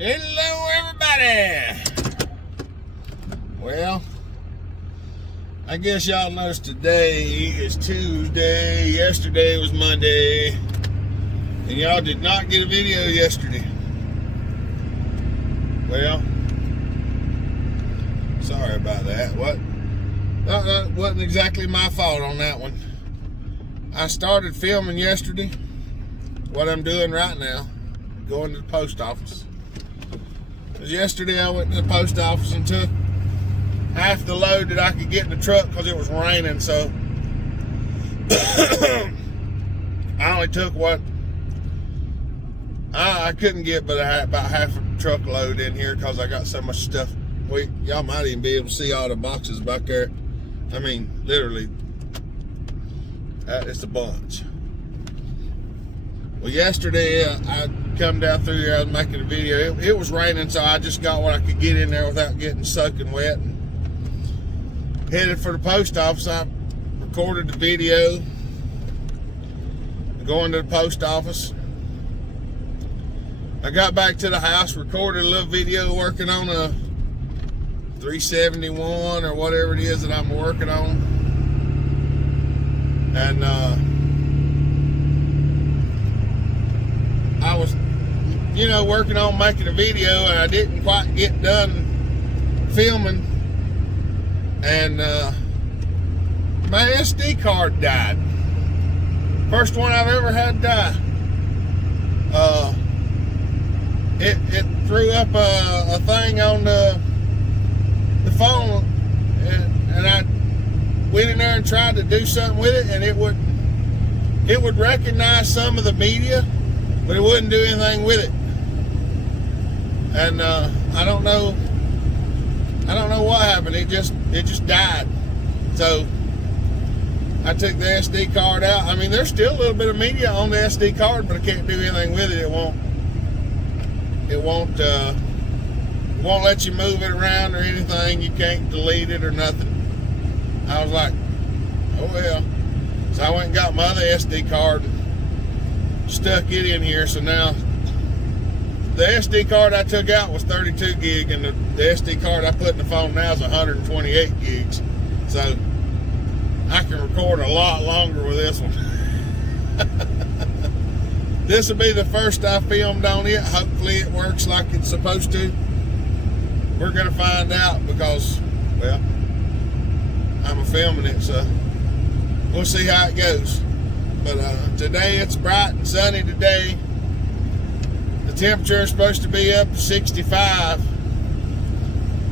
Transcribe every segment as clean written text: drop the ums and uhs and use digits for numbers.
Hello, everybody. Well, I guess y'all noticed today is Tuesday. Yesterday was Monday. And y'all did not get a video yesterday. Well, sorry about that. That wasn't exactly my fault on that one. I started filming yesterday. What I'm doing right now, going to the post office. Because yesterday I went to the post office and took half the load that I could get in the truck because it was raining. So I only took what I couldn't get but about half a truckload in here because I got so much stuff. Y'all might even be able to see all the boxes back there. I mean, literally, it's a bunch. Well, yesterday I come down through here. I was making a video. It was raining, so I just got what I could get in there without getting soaking wet. And headed for the post office. I recorded the video going to the post office. I got back to the house, recorded a little video working on a 371 or whatever it is that I'm working on. And I was, working on making a video, and I didn't quite get done filming. And my SD card died. First one I've ever had die. It threw up a thing on the phone, and I went in there and tried to do something with it, and it would recognize some of the media, but it wouldn't do anything with it. And I don't know what happened. It just died. So I took the SD card out. I mean, there's still a little bit of media on the SD card, but I can't do anything with it. It won't let you move it around or anything. You can't delete it or nothing. I was like, oh well. So I went and got my other SD card and stuck it in here. So now the SD card I took out was 32 gig, and the SD card I put in the phone now is 128 gigs. So I can record a lot longer with this one. This will be the first I filmed on it. Hopefully it works like it's supposed to. We're going to find out because, well, I'm filming it, so we'll see how it goes. But today it's bright and sunny today. The temperature is supposed to be up to 65.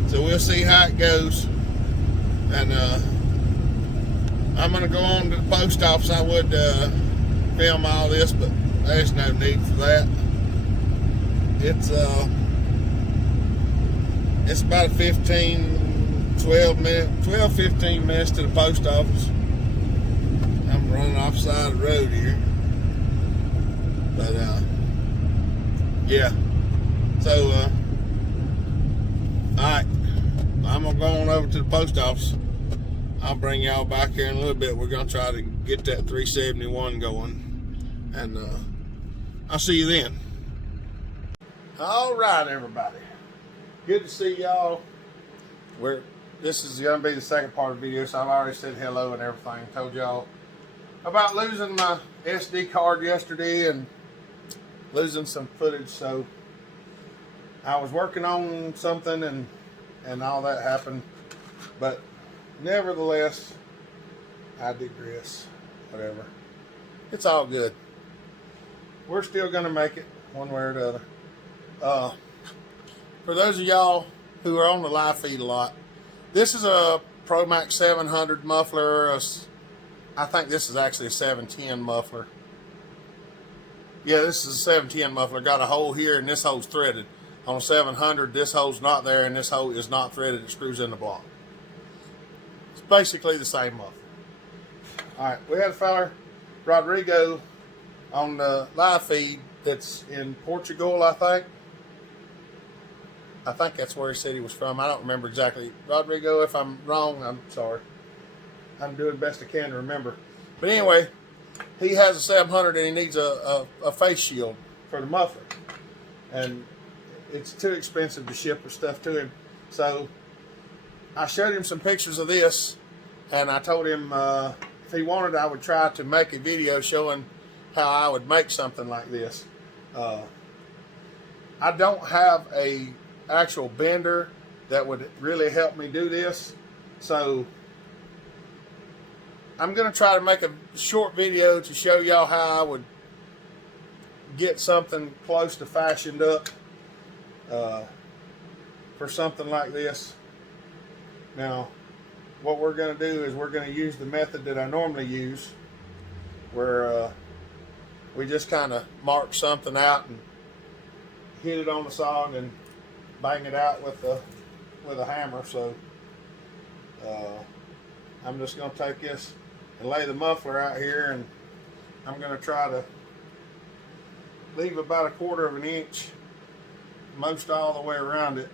So we'll see how it goes. And I'm going to go on to the post office. I would film all this, but there's no need for that. It's about a 12, 15 minutes to the post office. I'm running off the side of the road here. But yeah. So alright. I'm gonna go on over to the post office. I'll bring y'all back here in a little bit. We're gonna try to get that 371 going. And I'll see you then. All right, everybody. Good to see y'all. This is going to be the second part of the video, so I've already said hello and everything. Told y'all about losing my SD card yesterday and losing some footage. So I was working on something and all that happened. But nevertheless, I digress. Whatever. It's all good. We're still going to make it one way or the other. For those of y'all who are on the live feed a lot, this is a ProMax 700 muffler. I think this is actually a 710 muffler. Yeah, this is a 710 muffler. Got a hole here, and this hole's threaded. On a 700, this hole's not there, and this hole is not threaded. It screws in the block. It's basically the same muffler. All right, we had a fella, Rodrigo, on the live feed that's in Portugal, I think. I think that's where he said he was from. I don't remember exactly. Rodrigo, if I'm wrong, I'm sorry. I'm doing the best I can to remember. But anyway, he has a 700 and he needs a face shield for the muffler. And it's too expensive to ship the stuff to him. So I showed him some pictures of this, and I told him if he wanted, I would try to make a video showing how I would make something like this. I don't have a actual bender that would really help me do this, so I'm going to try to make a short video to show y'all how I would get something close to fashioned up for something like this. Now, what we're going to do is we're going to use the method that I normally use, where we just kind of mark something out and hit it on the saw and then bang it out with a hammer. So I'm just going to take this and lay the muffler out here, and I'm going to try to leave about 1/4 of an inch most all the way around it.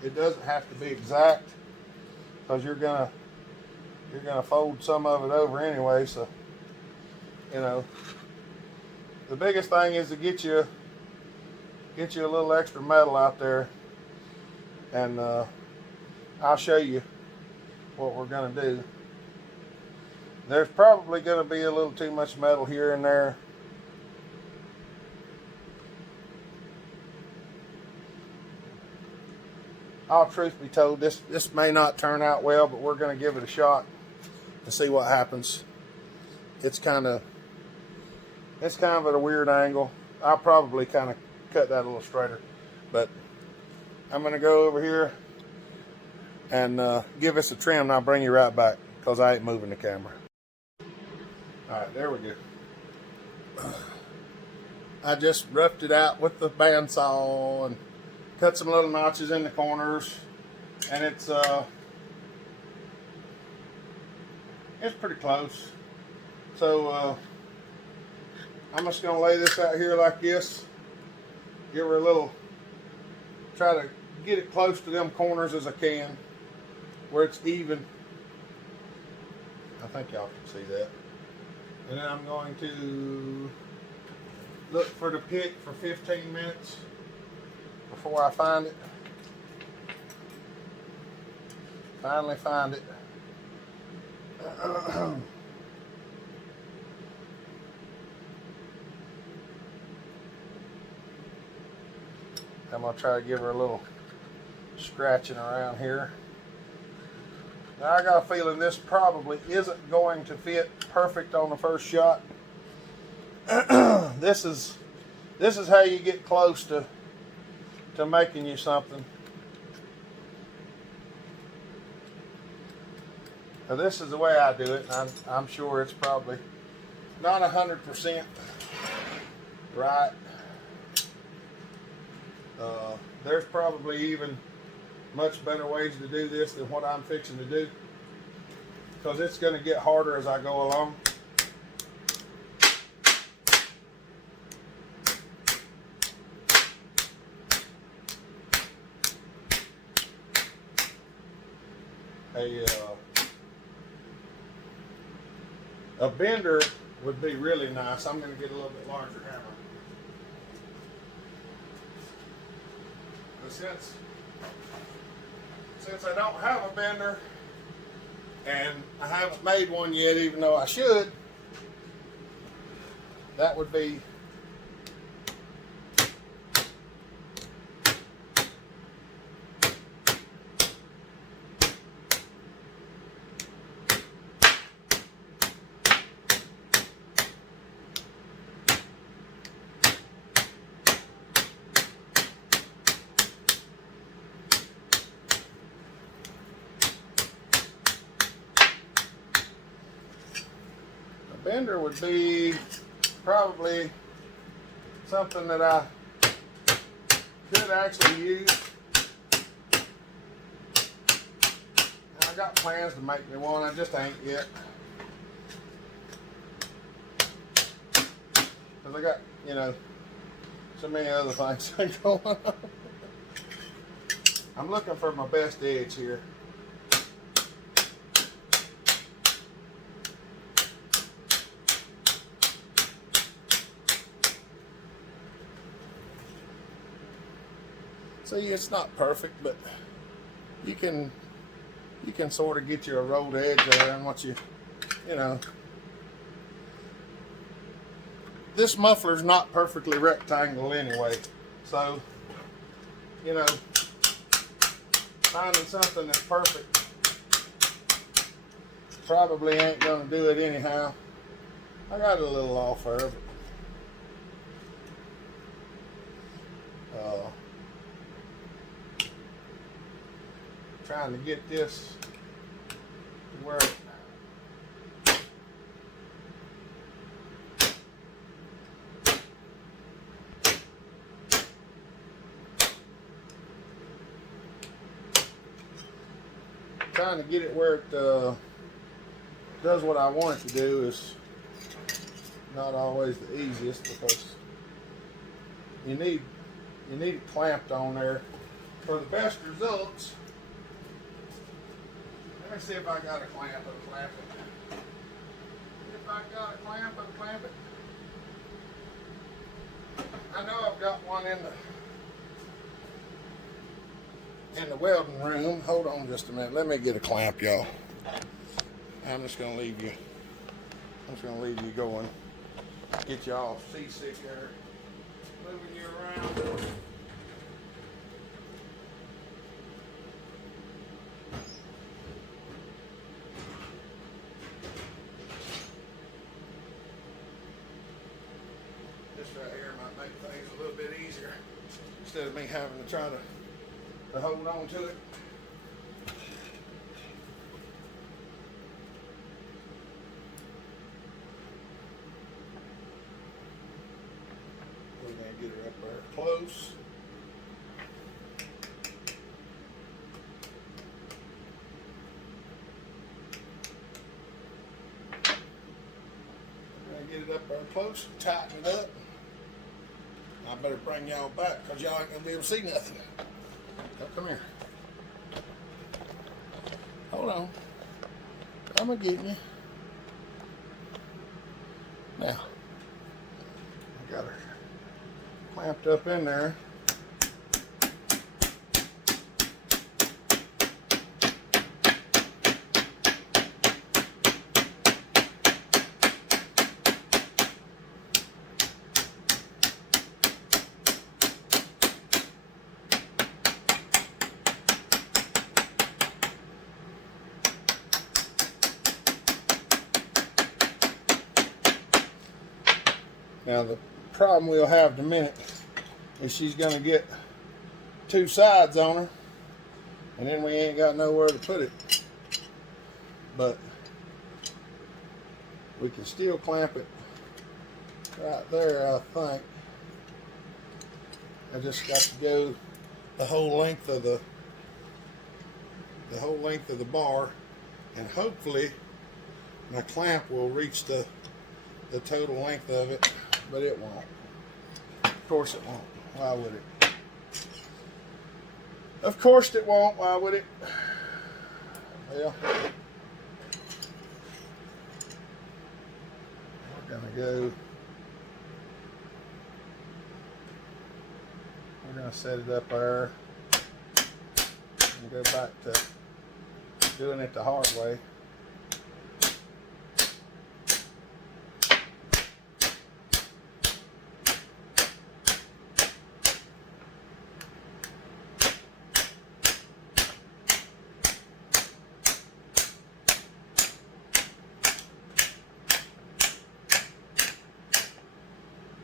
It doesn't have to be exact, because you're gonna fold some of it over anyway. So, you know, the biggest thing is to get you a little extra metal out there, and I'll show you what we're gonna do. There's probably gonna be a little too much metal here and there. All truth be told, this may not turn out well, but we're going to give it a shot to see what happens. It's kind of at a weird angle. I'll probably kind of cut that a little straighter, but I'm going to go over here and give us a trim, and I'll bring you right back, because I ain't moving the camera. All right, there we go. I just roughed it out with the bandsaw and cut some little notches in the corners, and it's pretty close. So I'm just gonna lay this out here like this, give her a little, try to get it close to them corners as I can, where it's even. I think y'all can see that. And then I'm going to look for the pick for 15 minutes before I find it. Finally find it. I'm going to try to give her a little scratching around here. Now, I got a feeling this probably isn't going to fit perfect on the first shot. This is how you get close to making you something. Now, this is the way I do it, and I'm sure it's probably not 100% right. There's probably even much better ways to do this than what I'm fixing to do, because it's going to get harder as I go along. A bender would be really nice. I'm going to get a little bit larger hammer. But since I don't have a bender, and I haven't made one yet, even though I should, that would be bender would be probably something that I could actually use. I got plans to make me one, I just ain't yet. Because I got, you know, so many other things going on. I'm looking for my best edge here. See, it's not perfect, but you can sort of get your rolled edge there, and what you know, this muffler's not perfectly rectangle anyway, so you know, finding something that's perfect probably ain't gonna do it anyhow. I got a little off there, but trying to get this to where it does what I want it to do is not always the easiest, because you need it clamped on there for the best results. Let me see if I got a clamp that'll clamp it. If I got a clamp that'll clamp it. I know I've got one in the welding room. Hold on just a minute. Let me get a clamp, y'all. I'm just gonna leave you going. Get you all seasick there. Moving you around. This right here might make things a little bit easier instead of me having to try to hold on to it. We're going to get her up there close. We're going to get it up there close and tighten it up. I better bring y'all back because y'all ain't going to be able to see nothing. Now, come here. Hold on. I'm going to get you. Now, I got her clamped up in there. Now the problem we'll have in a minute is she's going to get two sides on her, and then we ain't got nowhere to put it. But we can still clamp it right there, I think. I just got to go the whole length of the bar, and hopefully my clamp will reach the total length of it. But it won't. Of course it won't. Why would it? Of course it won't. Why would it? Well, we're going to set it up there and go back to doing it the hard way.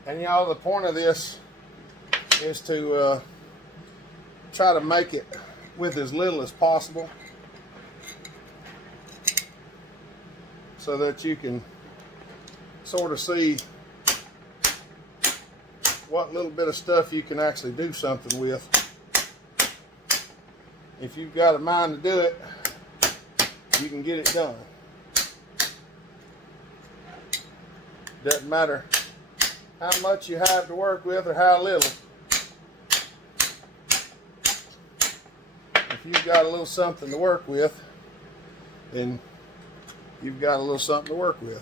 And y'all, the point of this is to try to make it with as little as possible, so that you can sort of see what little bit of stuff you can actually do something with. If you've got a mind to do it, you can get it done. Doesn't matter how much you have to work with or how little. If you've got a little something to work with, then you've got a little something to work with.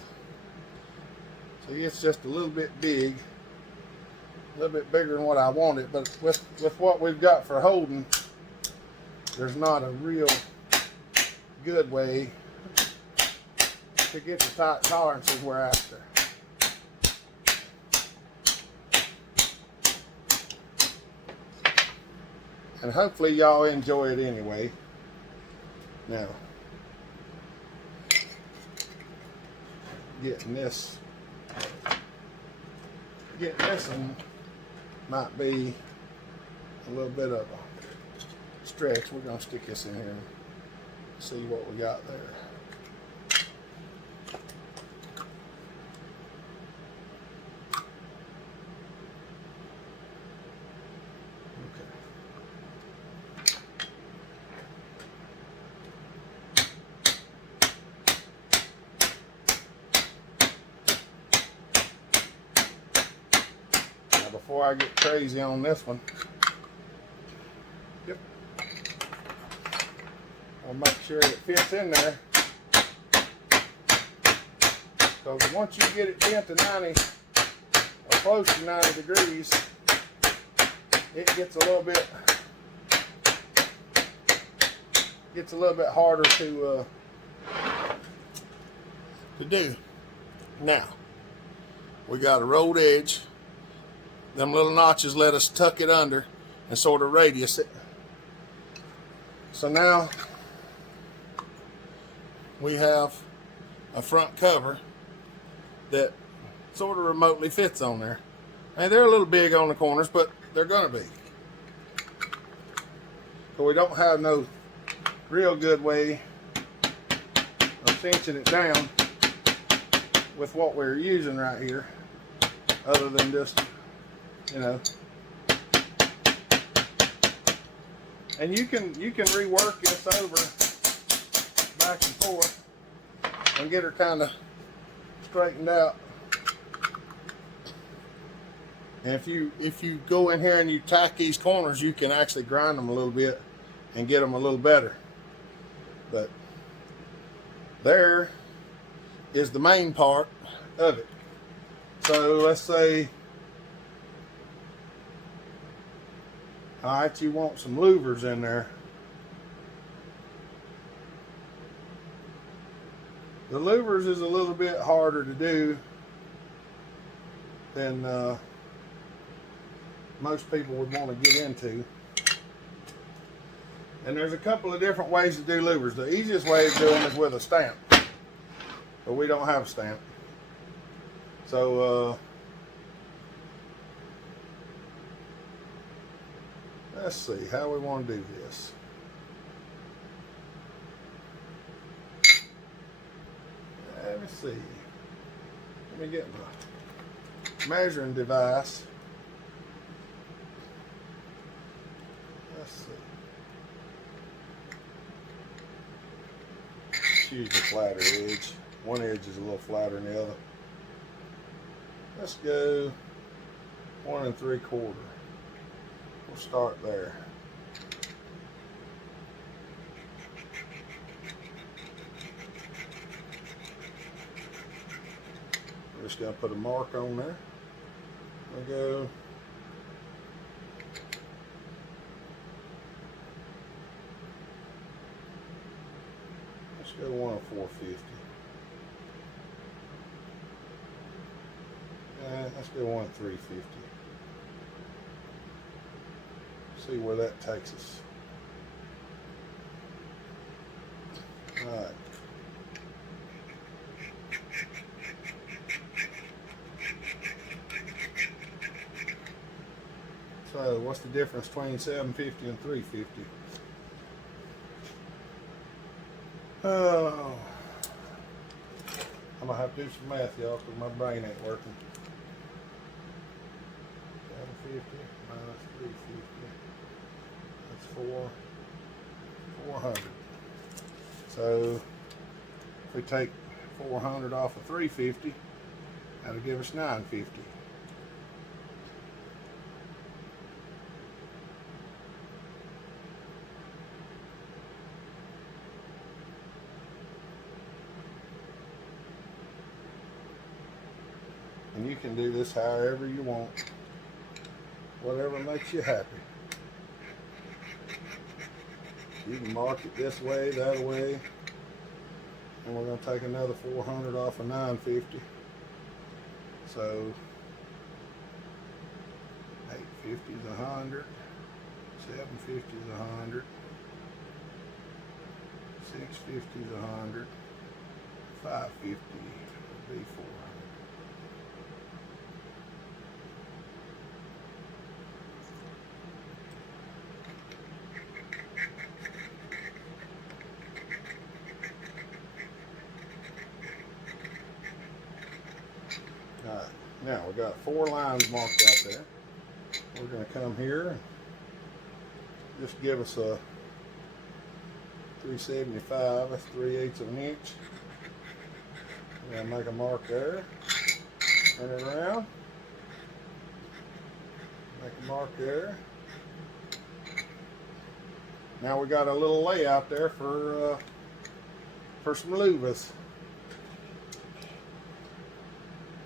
See, it's just a little bit big, a little bit bigger than what I wanted, but with what we've got for holding, there's not a real good way to get the tight tolerances we're after. And hopefully y'all enjoy it anyway. Now, getting this one might be a little bit of a stretch. We're going to stick this in here and see what we got there. Before I get crazy on this one, I'll make sure it fits in there, because once you get it bent to 90 or close to 90 degrees, it gets a little bit harder to do. Now we got a rolled edge. Them little notches let us tuck it under and sort of radius it. So now we have a front cover that sort of remotely fits on there. And they're a little big on the corners, but they're gonna be. So we don't have no real good way of cinching it down with what we're using right here, other than just, you know. And you can rework this over back and forth and get her kind of straightened out. And if you go in here and you tack these corners, you can actually grind them a little bit and get them a little better. But there is the main part of it. So let's say, all right, you want some louvers in there. The louvers is a little bit harder to do than most people would want to get into. And there's a couple of different ways to do louvers. The easiest way to do them is with a stamp, but we don't have a stamp. So let's see how we want to do this. Let me see. Let me get my measuring device. Let's see. Choose the flatter edge. One edge is a little flatter than the other. Let's go 1 3/4. We'll start there. We're just going to put a mark on there. We'll go let's go 1 4/50. Let's go 1 3/50. See where that takes us. All right. So what's the difference between 750 and 350? Oh, I'm gonna have to do some math, y'all, because my brain ain't working. 750 minus 350. That's 400. So if we take 400 off of 350, that'll give us 950. And you can do this however you want. whatever makes you happy. You can mark it this way, that way. And we're going to take another 400 off of 950. So 850 is 100. 750 is 100. 650 is 100. 550 would be 400. Alright, now we got 4 lines marked out there. We're going to come here and just give us a 375, that's 3/8 of an inch. We're going to make a mark there, turn it around, make a mark there. Now we got a little layout there for some louvers.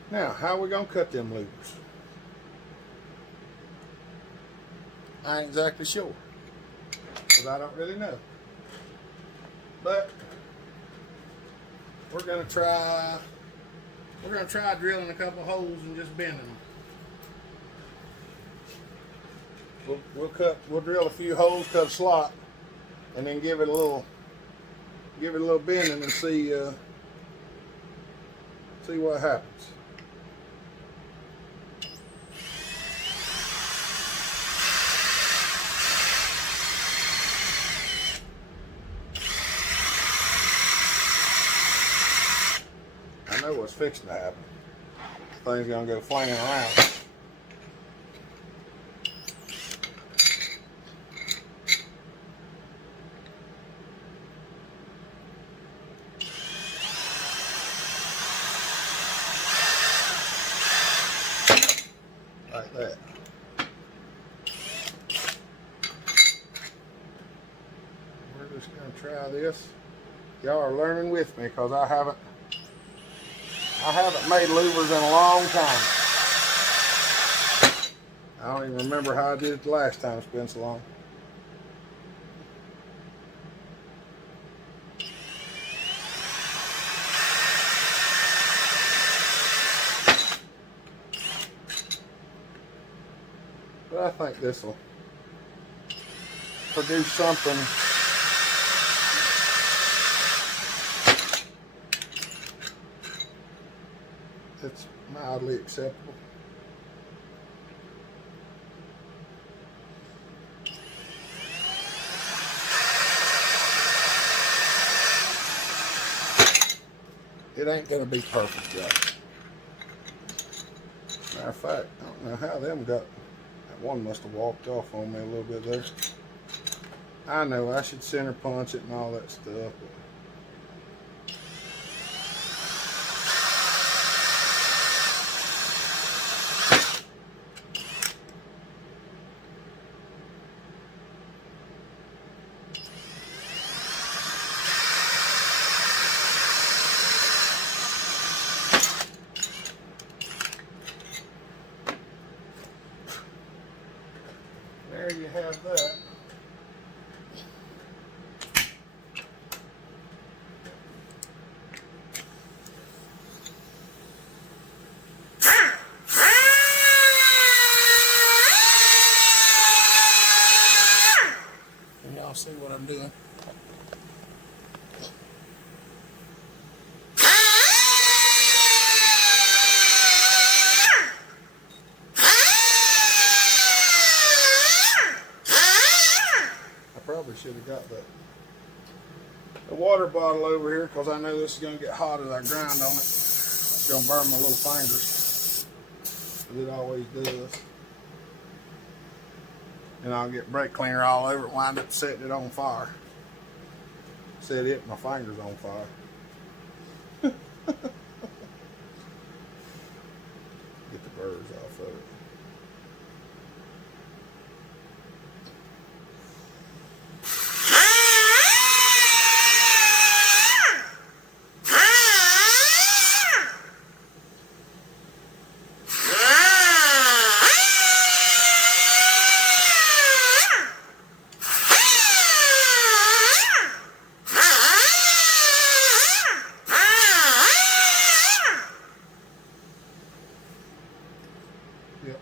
Now, how are we going to cut them louvers? I ain't exactly sure, because I don't really know. But we're going to try drilling a couple holes and just bending them. We'll drill a few holes, cut a slot, and then give it a little bending and see what happens. I know what's fixing to happen. The thing's gonna go flinging around. Like that. We're just gonna try this. Y'all are learning with me because I haven't made louvers in a long time. I don't even remember how I did it the last time. It's been so long. But I think this will produce something that's mildly acceptable. It ain't gonna be perfect, y'all. Matter of fact, I don't know how them got. That one must have walked off on me a little bit there. I know I should center punch it and all that stuff, but there you have that. Can y'all see what I'm doing? Probably should have got the water bottle over here because I know this is going to get hot as I grind on it. It's going to burn my little fingers, as it always does. And I'll get brake cleaner all over it, wind up setting it on fire. Set it, my fingers on fire. Get the birds off of it. Yep.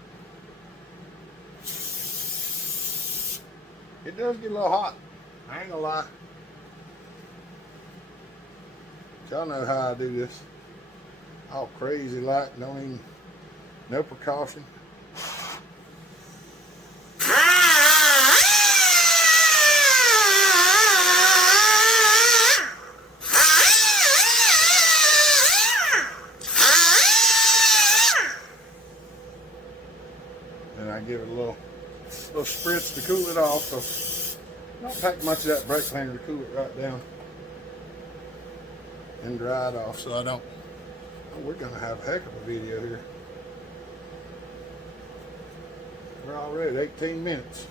It does get a little hot. I ain't gonna lie. Y'all know how I do this. All crazy like, don't even, no precaution. And I give it a little spritz to cool it off. So don't take much of that brake cleaner to cool it right down and dry it off. So I don't. Oh, we're gonna have a heck of a video here. We're already at 18 minutes.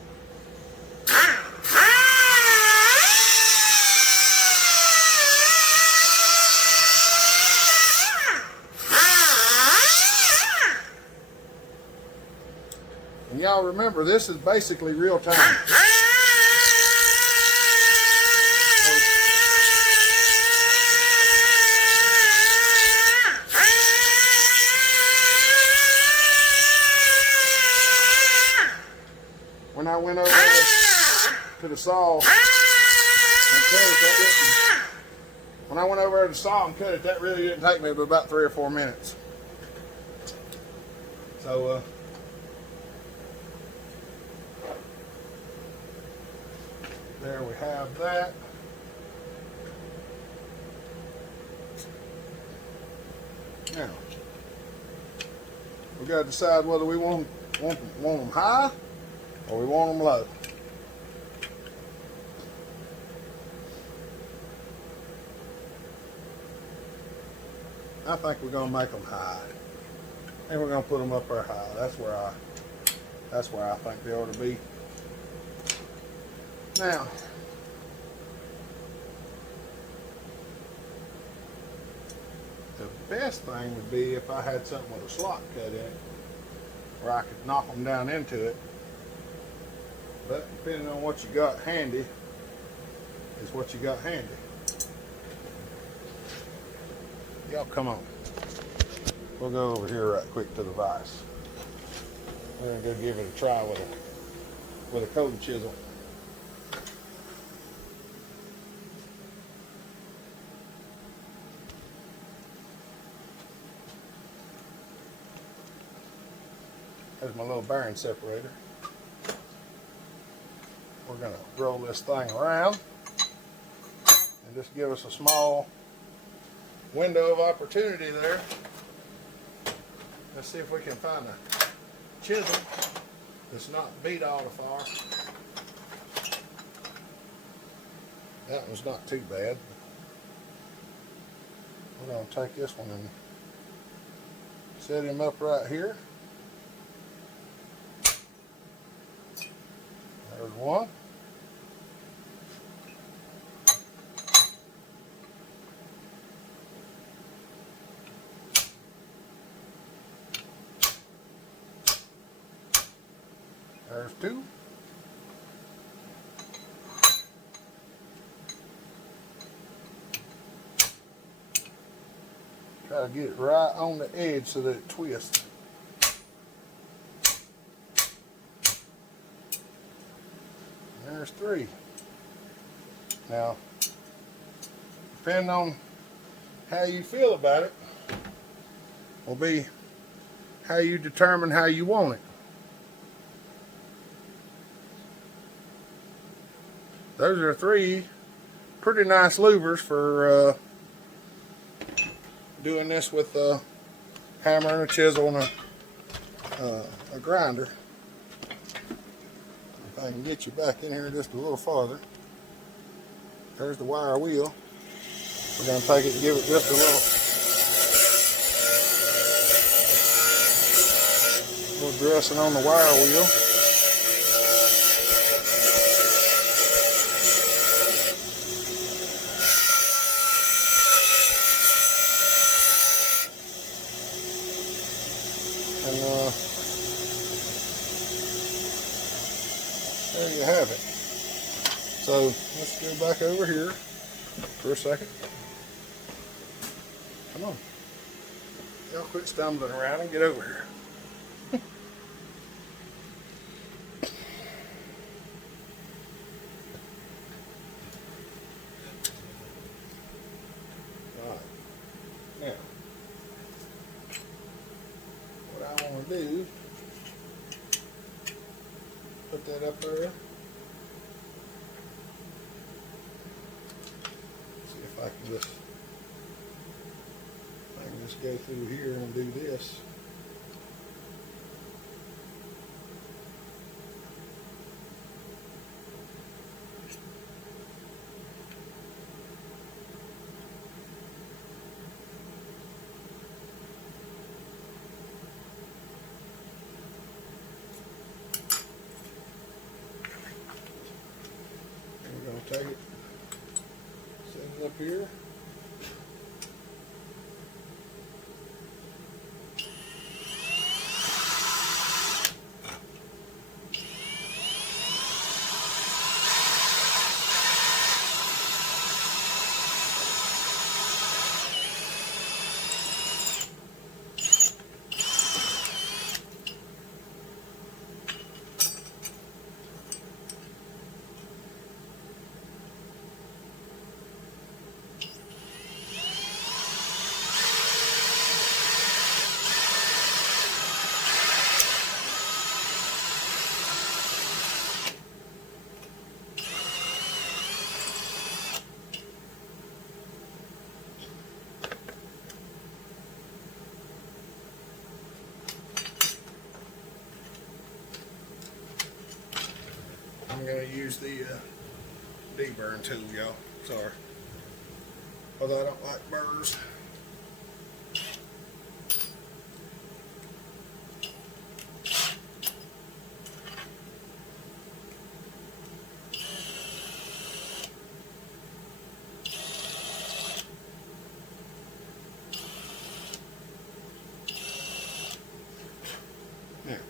And y'all remember, this is basically real time. When I went over to the saw and cut it, when I went over to the saw and cut it, that really didn't take me but about 3 or 4 minutes. So, there we have that. Now, we got to decide whether we want them high or we want them low. I think we're gonna make them high, and we're gonna put them up there high. That's where I think they ought to be. Now, the best thing would be if I had something with a slot cut in it, where I could knock them down into it. But depending on what you got handy is what you got handy. Y'all come on. We'll go over here right quick to the vise. We're gonna go give it a try with a cold chisel. There's my little bearing separator. We're going to roll this thing around and just give us a small window of opportunity there. Let's see if we can find a chisel that's not beat all the far. That one's not too bad. We're going to take this one and set him up right here. There's one. There's two. Try to get it right on the edge so that it twists. There's three. Now, depending on how you feel about it, will be how you determine how you want it. Those are three pretty nice louvers for doing this with a hammer and a chisel and a grinder. I can get you back in here just a little farther. There's the wire wheel. We're going to take it and give it just a little dressing on the wire wheel. And there you have it. So let's go back over here for a second. Come on. Y'all quit stumbling around and get over here. want to do, put that up there. See if I can just go through here and do this. Take it, set it up here. I'm going to use the deburr tool, y'all. Sorry. Although I don't like burrs. There.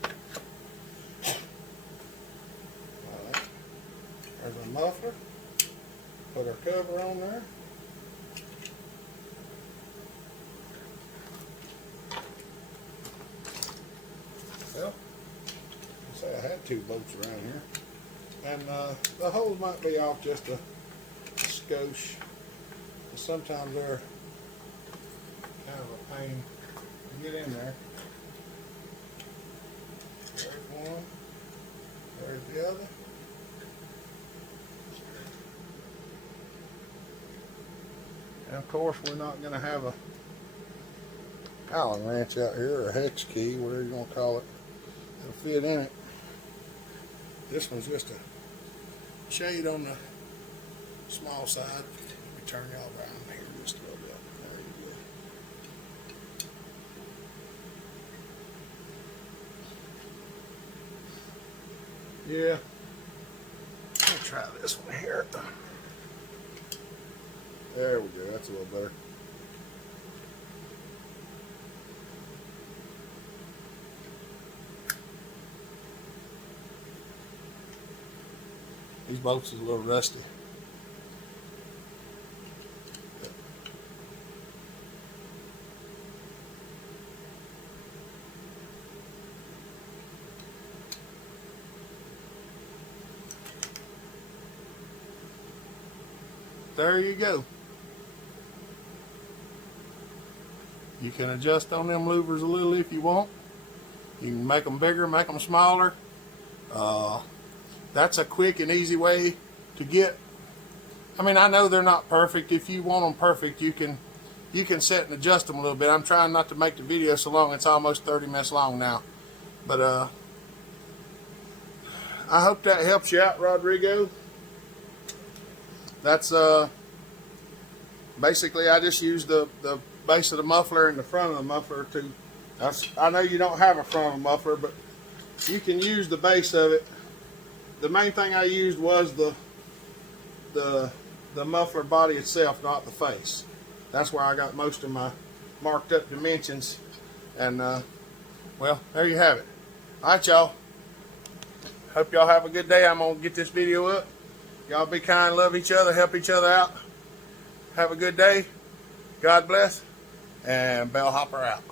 There's a muffler. Put our cover on there. Well, I say I had 2 bolts around here. And the holes might be off just a skosh. Sometimes they're kind of a pain to get in there. There's one. There's the other. And of course, we're not going to have a Allen wrench out here, or a hex key, whatever you want to call it. It'll fit in it. This one's just a shade on the small side. Let me turn y'all around here just a little bit. There you go. Yeah. I'll try this one here. There we go, that's a little better. These bolts is a little rusty. There you go. You can adjust on them louvers a little if you want. You can make them bigger, make them smaller. That's a quick and easy way to get. I mean, I know they're not perfect. If you want them perfect, you can set and adjust them a little bit. I'm trying not to make the video so long. It's almost 30 minutes long now. But I hope that helps you out, Rodrigo. That's basically, I just used the base of the muffler and the front of the muffler to. I know you don't have a front of the muffler, but you can use the base of it. The main thing I used was the muffler body itself, not the face. That's where I got most of my marked up dimensions. And well, there you have it. All right, y'all. Hope y'all have a good day. I'm gonna get this video up. Y'all be kind, love each other, help each other out. Have a good day. God bless. And Bellhopper out.